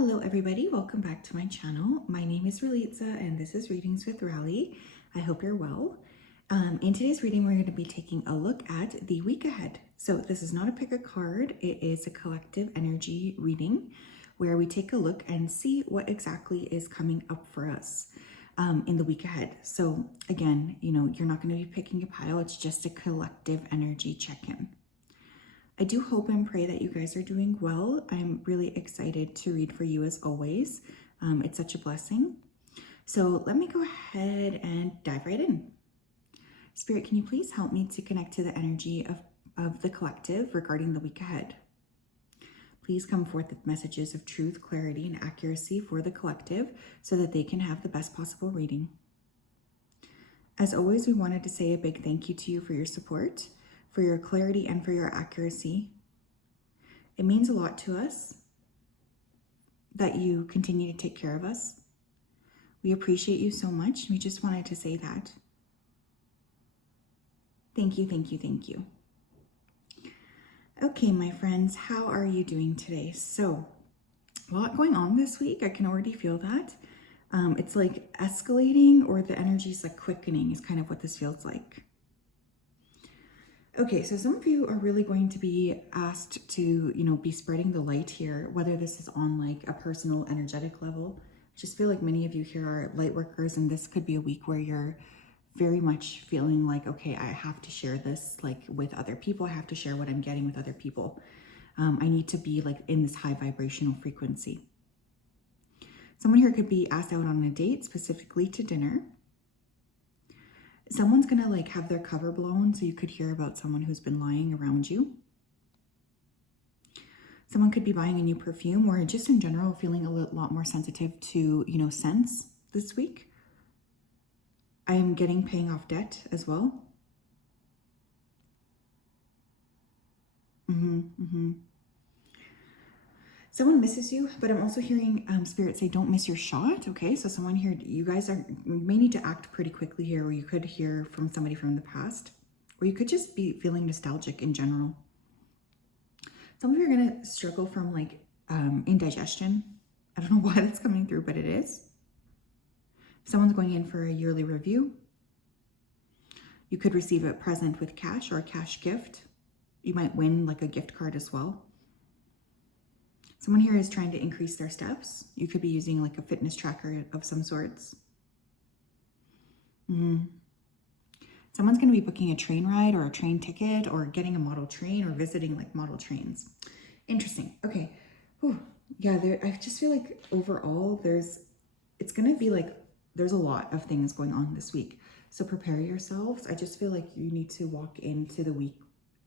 Hello everybody, welcome back to my channel. My name is Ralitza and this is Readings with Rali. I hope you're well. In today's reading, we're going to be taking a look at the week ahead. So this is not a pick a card, it is a collective energy reading where we take a look and see what exactly is coming up for us in the week ahead. So again, you're not going to be picking a pile, it's just a collective energy check-in. I do hope and pray that you guys are doing well. I'm really excited to read for you as always. It's such a blessing. So let me go ahead and dive right in. Spirit, can you please help me to connect to the energy of the collective regarding the week ahead? Please come forth with messages of truth, clarity, and accuracy for the collective so that they can have the best possible reading. As always, we wanted to say a big thank you to you for your support, for your clarity, and for your accuracy. It means a lot to us that you continue to take care of us. We appreciate you so much. We just wanted to say that. Thank you, thank you, thank you. Okay, my friends, how are you doing today? So, a lot going on this week. I can already feel that. It's like escalating, or the energy's like quickening is kind of what this feels like. Okay, so some of you are really going to be asked to, be spreading the light here, whether this is on like a personal energetic level. I just feel like many of you here are light workers, and this could be a week where you're very much feeling like, okay, I have to share this like with other people. I have to share what I'm getting with other people. I need to be like in this high vibrational frequency. Someone here could be asked out on a date, specifically to dinner. Someone's gonna like have their cover blown, so you could hear about someone who's been lying around you. Someone could be buying a new perfume, or just in general feeling a lot more sensitive to, scents this week. I am getting paying off debt as well. Someone misses you, but I'm also hearing Spirit say, don't miss your shot. Okay, so someone here, you may need to act pretty quickly here, or you could hear from somebody from the past, or you could just be feeling nostalgic in general. Some of you are going to struggle from like indigestion. I don't know why that's coming through, but it is. Someone's going in for a yearly review. You could receive a present with cash or a cash gift. You might win like a gift card as well. Someone here is trying to increase their steps. You could be using like a fitness tracker of some sorts. Someone's going to be booking a train ride or a train ticket, or getting a model train, or visiting like model trains. Interesting. Okay. Whew. Yeah, I just feel like overall it's going to be like there's a lot of things going on this week. So prepare yourselves. I just feel like you need to walk into the week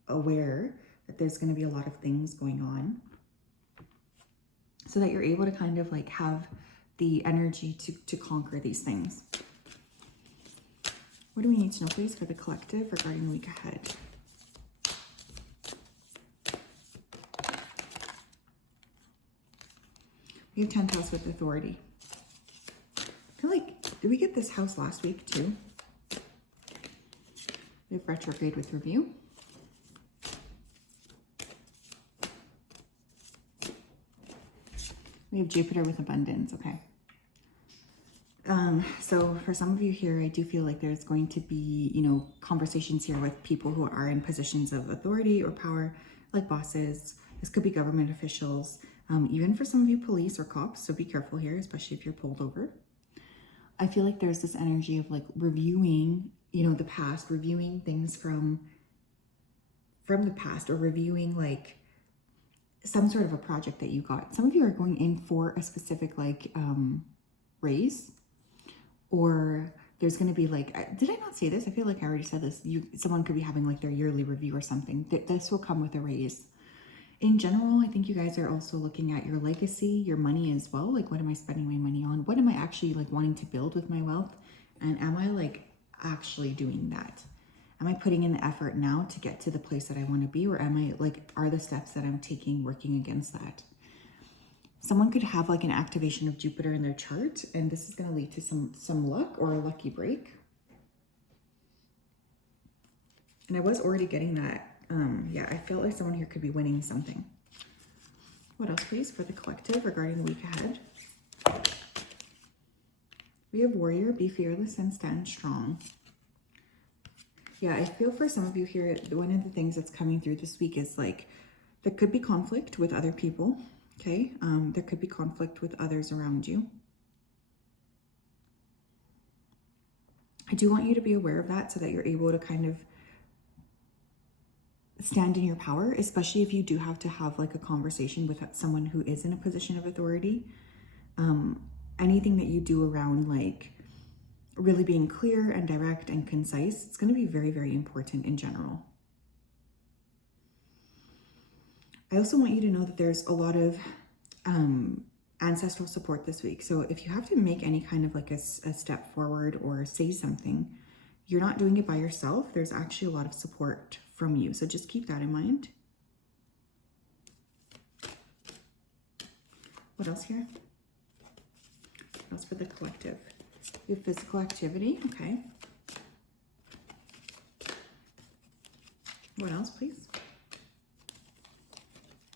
aware that there's going to be a lot of things going on, so that you're able to kind of like have the energy to conquer these things. What do we need to know, please, for the collective regarding the week ahead? We have 10th house with authority. I feel like, did we get this house last week too? We have retrograde with review. We have Jupiter with abundance. Okay. So for some of you here, I do feel like there's going to be, conversations here with people who are in positions of authority or power, like bosses. This could be government officials, even for some of you, police or cops. So be careful here, especially if you're pulled over. I feel like there's this energy of like reviewing, the past, reviewing things from the past, or reviewing like some sort of a project that you got. Some of you are going in for a specific like raise, or there's going to be like, did I not say this? I feel like I already said this. Someone could be having like their yearly review or something. This will come with a raise. In general, I think you guys are also looking at your legacy, your money as well. Like, what am I spending my money on? What am I actually like wanting to build with my wealth? And am I like actually doing that? Am I putting in the effort now to get to the place that I want to be? Or am I like, are the steps that I'm taking working against that? Someone could have like an activation of Jupiter in their chart, and this is going to lead to some luck or a lucky break. And I was already getting that. Yeah, I feel like someone here could be winning something. What else, please, for the collective regarding the week ahead? We have warrior, be fearless and stand strong. Yeah, I feel for some of you here, one of the things that's coming through this week is like, there could be conflict with other people, okay? There could be conflict with others around you. I do want you to be aware of that so that you're able to kind of stand in your power, especially if you do have to have like a conversation with someone who is in a position of authority. Anything that you do around like really being clear and direct and concise, it's going to be very, very important in general. I also want you to know that there's a lot of ancestral support this week. So if you have to make any kind of like a step forward or say something, you're not doing it by yourself. There's actually a lot of support from you. So just keep that in mind. What else here? What else for the collective? We have physical activity. Okay. What else, please?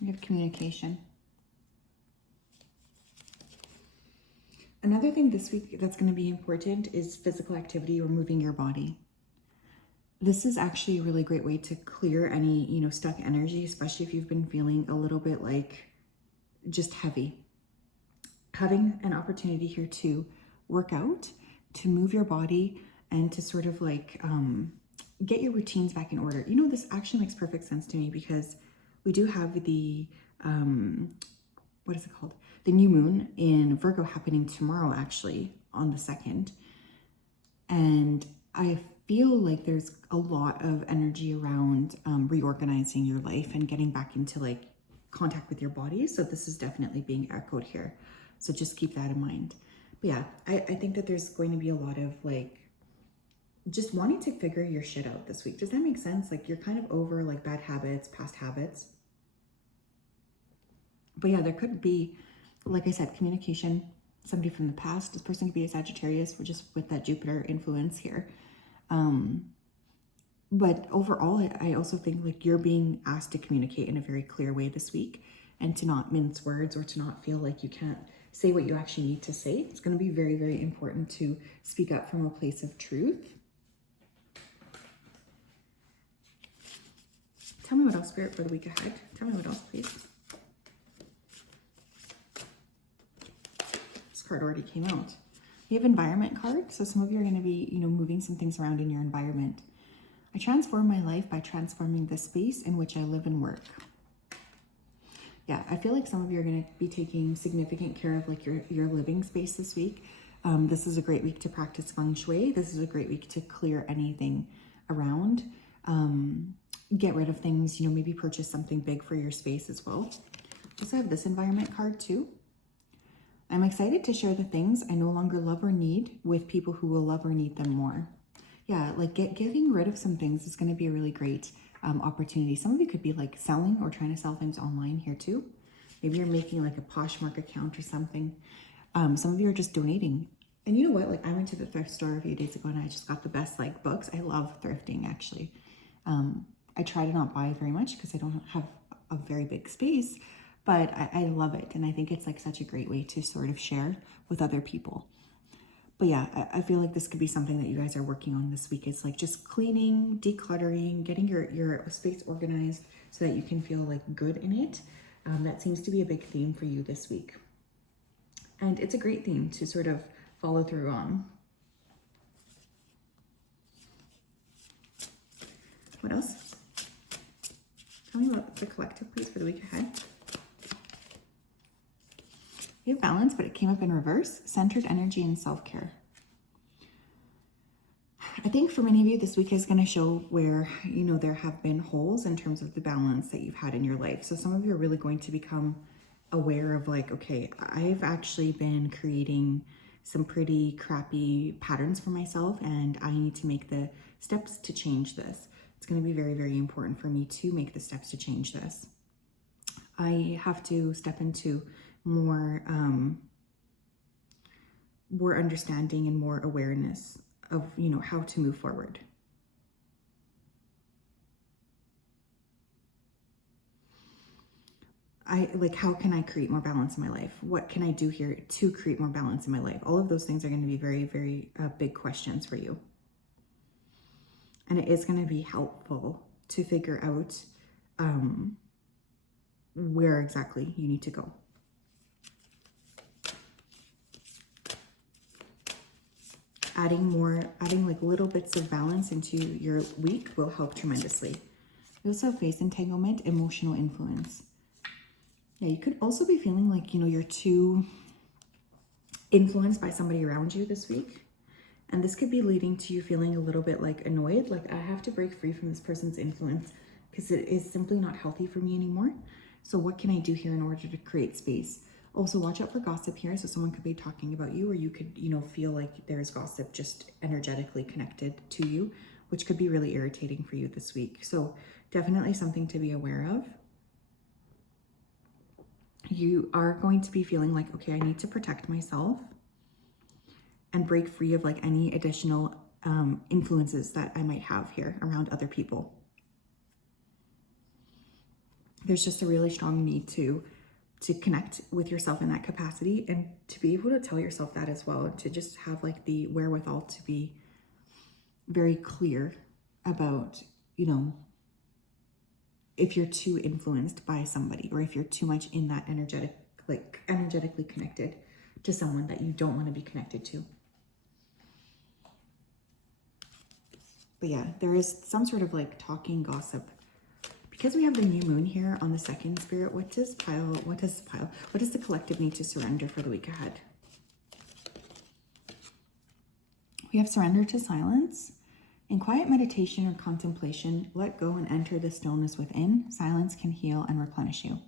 We have communication. Another thing this week that's going to be important is physical activity or moving your body. This is actually a really great way to clear any, stuck energy, especially if you've been feeling a little bit like just heavy. Having an opportunity here to work out, to move your body, and to sort of like get your routines back in order. This actually makes perfect sense to me because we do have the, what is it called? The new moon in Virgo happening tomorrow, actually, on the 2nd. And I feel like there's a lot of energy around reorganizing your life and getting back into like contact with your body. So this is definitely being echoed here. So just keep that in mind. But yeah, I think that there's going to be a lot of like just wanting to figure your shit out this week. Does that make sense? Like you're kind of over like bad habits, past habits. But yeah, there could be, like I said, communication, somebody from the past. This person could be a Sagittarius, we're just with that Jupiter influence here. But overall, I also think like you're being asked to communicate in a very clear way this week and to not mince words or to not feel like you can't say what you actually need to say. It's going to be very, very important to speak up from a place of truth. Tell me what else, Spirit, for the week ahead. Tell me what else, please. This card already came out. You have environment card. So some of you are going to be, moving some things around in your environment. I transform my life by transforming the space in which I live and work. Yeah, I feel like some of you are going to be taking significant care of like your living space this week. This is a great week to practice feng shui. This is a great week to clear anything around. Get rid of things, maybe purchase something big for your space as well. Also have this environment card too. I'm excited to share the things I no longer love or need with people who will love or need them more. Yeah, like getting rid of some things is going to be a really great opportunity. Some of you could be like selling or trying to sell things online here too. Maybe you're making like a Poshmark account or something. Some of you are just donating. And you know what? Like I went to the thrift store a few days ago and I just got the best like books. I love thrifting actually. I try to not buy very much because I don't have a very big space, but I love it. And I think it's like such a great way to sort of share with other people. But yeah, I feel like this could be something that you guys are working on this week. It's like just cleaning, decluttering, getting your space organized so that you can feel like good in it. That seems to be a big theme for you this week. And it's a great theme to sort of follow through on. What else? Tell me about the collective, please, for the week ahead. You have balance, but it came up in reverse. Centered energy and self-care. I think for many of you, this week is going to show where, there have been holes in terms of the balance that you've had in your life. So some of you are really going to become aware of like, okay, I've actually been creating some pretty crappy patterns for myself and I need to make the steps to change this. It's going to be very, very important for me to make the steps to change this. I have to step into more understanding and more awareness of, how to move forward. how can I create more balance in my life? What can I do here to create more balance in my life? All of those things are going to be very, very big questions for you. And it is going to be helpful to figure out where exactly you need to go. Adding like little bits of balance into your week will help tremendously. You also have face entanglement, emotional influence. Yeah, you could also be feeling like, you're too influenced by somebody around you this week. And this could be leading to you feeling a little bit like annoyed, like I have to break free from this person's influence because it is simply not healthy for me anymore. So what can I do here in order to create space? Also, watch out for gossip here. So someone could be talking about you, or you could, feel like there's gossip just energetically connected to you, which could be really irritating for you this week. So definitely something to be aware of. You are going to be feeling like, okay, I need to protect myself and break free of like any additional influences that I might have here around other people. There's just a really strong need to connect with yourself in that capacity, and to be able to tell yourself that as well, and to just have like the wherewithal to be very clear about, if you're too influenced by somebody, or if you're too much in that energetically connected to someone that you don't want to be connected to. But yeah, there is some sort of like talking gossip. Because we have the new moon here on the second, Spirit, what does the collective need to surrender for the week ahead? We have surrender to silence. In quiet meditation or contemplation, let go and enter the stillness within. Silence can heal and replenish you.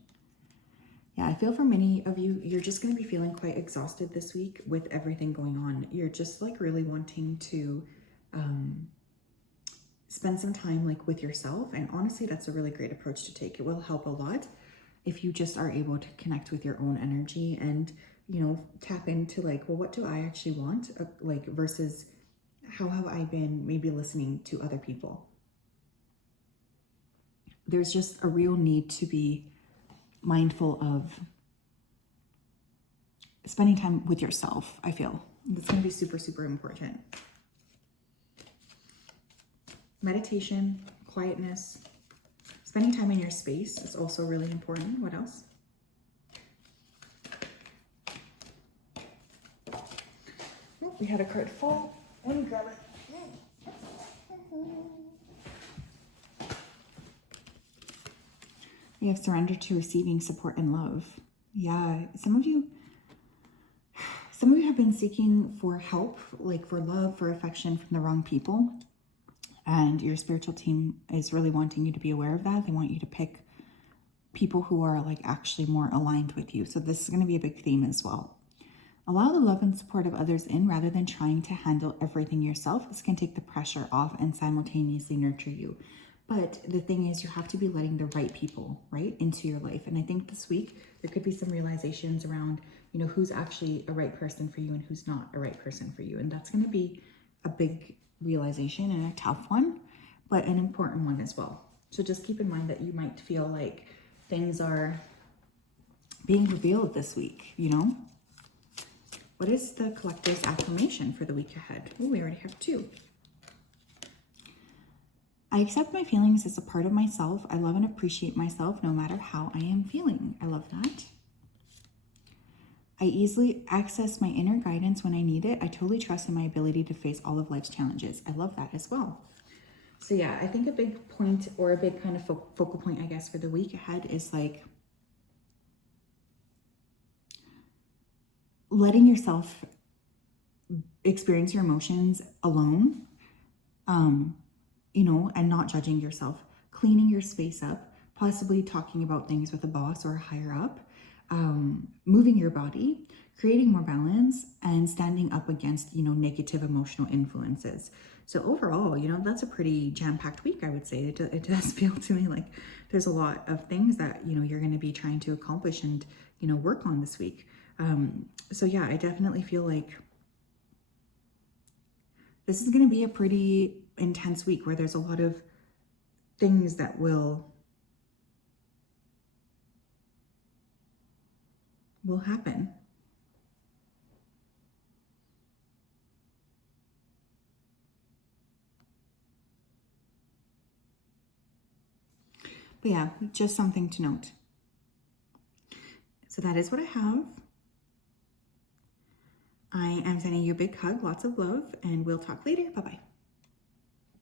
Yeah, I feel for many of you, you're just going to be feeling quite exhausted this week with everything going on. You're just like really wanting to spend some time like with yourself. And honestly, that's a really great approach to take. It will help a lot if you just are able to connect with your own energy and, tap into like, well, what do I actually want? Versus how have I been maybe listening to other people? There's just a real need to be mindful of spending time with yourself, I feel. It's going to be super, super important. Meditation, quietness, spending time in your space is also really important. What else? Oh, we had a card fall. Let me grab it. We have surrender to receiving support and love. Yeah, some of you have been seeking for help, like for love, for affection from the wrong people. And your spiritual team is really wanting you to be aware of that. They want you to pick people who are like actually more aligned with you. So this is going to be a big theme as well. Allow the love and support of others in rather than trying to handle everything yourself. This can take the pressure off and simultaneously nurture you. But the thing is, you have to be letting the right people, right, into your life. And I think this week there could be some realizations around, who's actually a right person for you and who's not a right person for you. And that's going to be a big realization and a tough one, but an important one as well. So just keep in mind that you might feel like things are being revealed this week, What is the collective's affirmation for the week ahead? Oh, we already have 2. I accept my feelings as a part of myself. I love and appreciate myself no matter how I am feeling. I love that. I easily access my inner guidance when I need it. I totally trust in my ability to face all of life's challenges. I love that as well. So yeah, I think a big point, or a big kind of focal point, I guess, for the week ahead is like letting yourself experience your emotions alone, and not judging yourself, cleaning your space up, possibly talking about things with a boss or a higher up, moving your body, creating more balance, and standing up against, negative emotional influences. So overall, that's a pretty jam-packed week, I would say. It does feel to me like there's a lot of things that, you're going to be trying to accomplish and, work on this week. So yeah, I definitely feel like this is going to be a pretty intense week where there's a lot of things that will will happen. But yeah, just something to note. So that is what I have. I am sending you a big hug, lots of love, and we'll talk later. Bye-bye.